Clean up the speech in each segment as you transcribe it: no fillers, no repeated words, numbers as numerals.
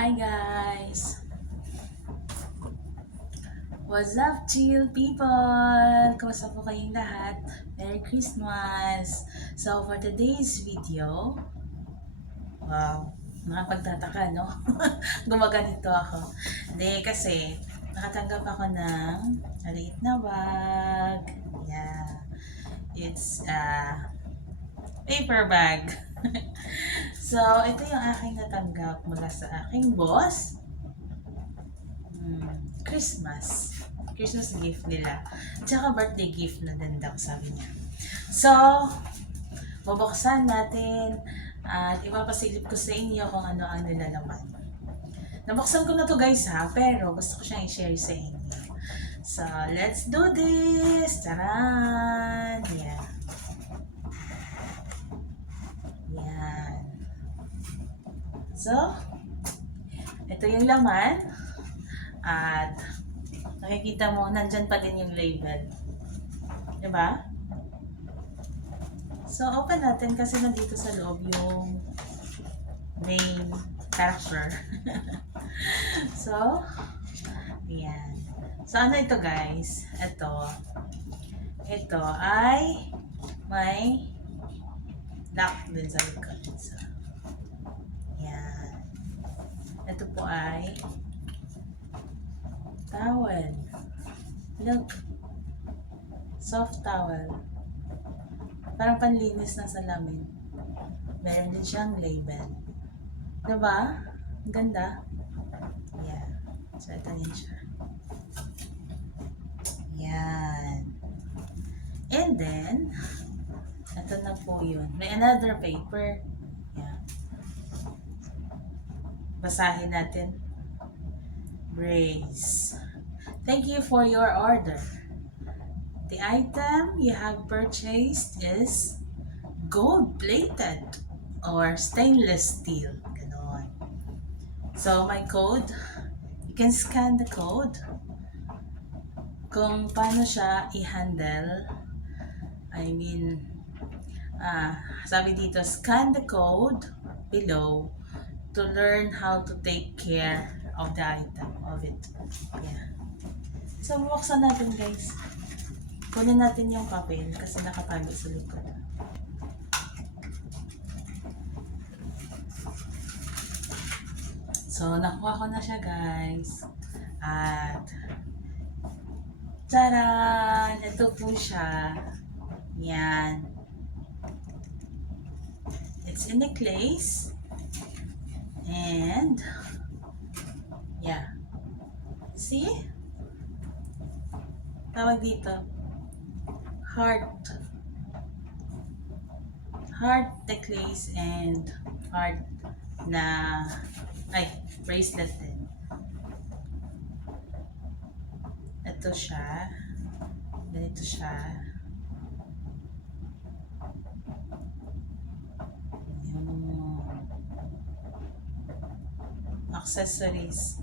Hi guys! What's up, chill people? Kumusta po kayong lahat? Merry Christmas! So, for today's video, wow, nakapagtataka, no? Gumaganito ako. Hindi, kasi nakatanggap ako ng maliit na bag. Yeah. It's a paper bag. So, ito yung aking natanggap mula sa aking boss. Christmas. Christmas gift nila. Tsaka birthday gift na din daw, sabi niya. So, bubuksan natin at ipapasilip ko sa inyo kung ano ang nilalaman. Nabuksan ko na to guys ha, pero gusto ko siyang i-share sa inyo. So, let's do this! Taran! Yan. Yan. So, ito yung laman. At nakikita mo, nandyan pa din yung label. Diba? So, open natin kasi nandito sa loob yung main character. So, ayan. So, ano ito guys? Ito ay may lock din sa likod. So, ayan. Ito po ay towel. Look. Soft towel. Parang panlinis ng salamin. Meron din siyang label. Diba? Ang ganda. Yeah. So, ito din siya. Yan. And then, ito na po yun. May another paper. Yan. Basahin natin. Brace. Thank you for your order. The item you have purchased is gold-plated or stainless steel. Ganon. So, my code, you can scan the code kung paano siya i-handle. I mean, sabi dito, scan the code below to learn how to take care of the item, of it. Yeah. So, buksan natin guys. Kunin natin yung papel kasi nakatago sa likod. So, nakuha ko na siya guys. At, taran! Ito po siya. Yan. It's in a necklace. And, yeah. See? Tawag dito. Heart necklace and heart na bracelet din. Ito siya. Ganito siya. Yung accessories.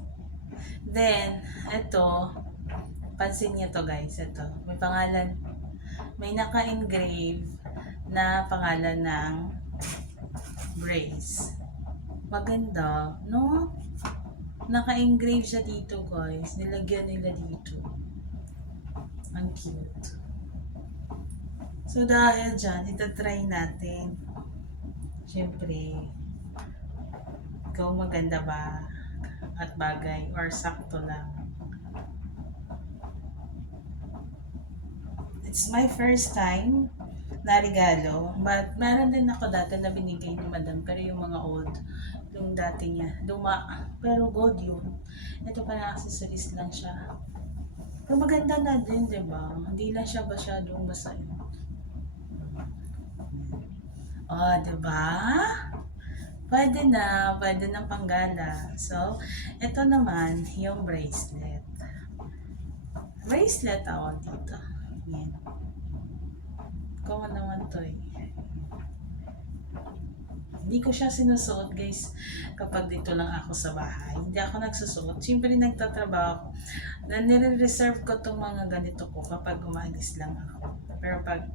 Then, ito, pansin niyo to guys. Ito, may pangalan. May naka-engrave na pangalan ng brace. Maganda, no? Naka-engrave siya dito guys. Nilagyan nila dito. Ang cute. So dahil dyan, itatry natin. Siyempre, ikaw maganda ba? At bagay or sakto lang. It's my first time na regalo. But meron din ako dati na binigay ni madam. Pero yung mga old, yung dati niya, luma. Pero gold yun. Ito parang accessories lang siya. Pero maganda na din, di ba? Hindi lang siya masyadong basa yun. Oh, di ba? Pwede na panggala. So, ito naman yung bracelet. Bracelet ako dito. Yan. Common naman to eh. Hindi ko siya sinusuot guys kapag dito lang ako sa bahay. Hindi ako nagsusuot. Siyempre nagtatrabaho ako. Nire-reserve ko itong mga ganito ko kapag umalis lang ako. Pero pag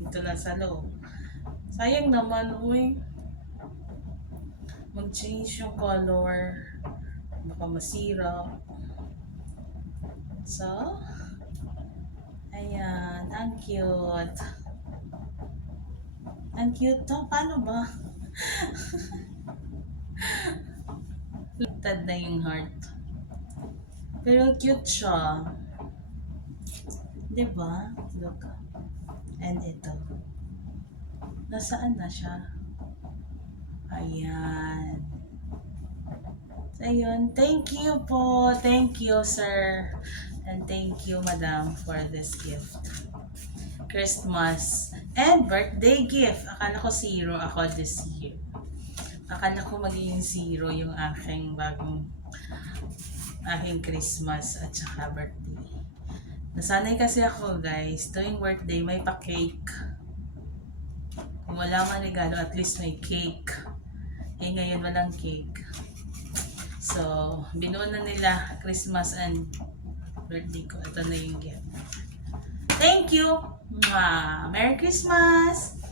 dito lang sa loob, sayang naman, uy. mag-change yung color. Baka masira. So, ayan. Ang cute. Ang cute to. Paano ba? Lutad na yung heart. Pero cute siya. Diba? Look. And ito. Nasaan na siya? Ayan. So, ayun. Thank you po. Thank you, sir. And thank you, madam, for this gift. Christmas and birthday gift. Akala ko 0 ako this year. Akala ko magiging 0 yung aking Christmas at saka birthday. Nasanay kasi ako, guys, tuwing birthday may pa-cake. Kung wala man regalo, at least may cake. Eh ngayon walang cake. So, binuo na nila Christmas and birthday ko. Ito na yung gift. Thank you! Mwah! Merry Christmas!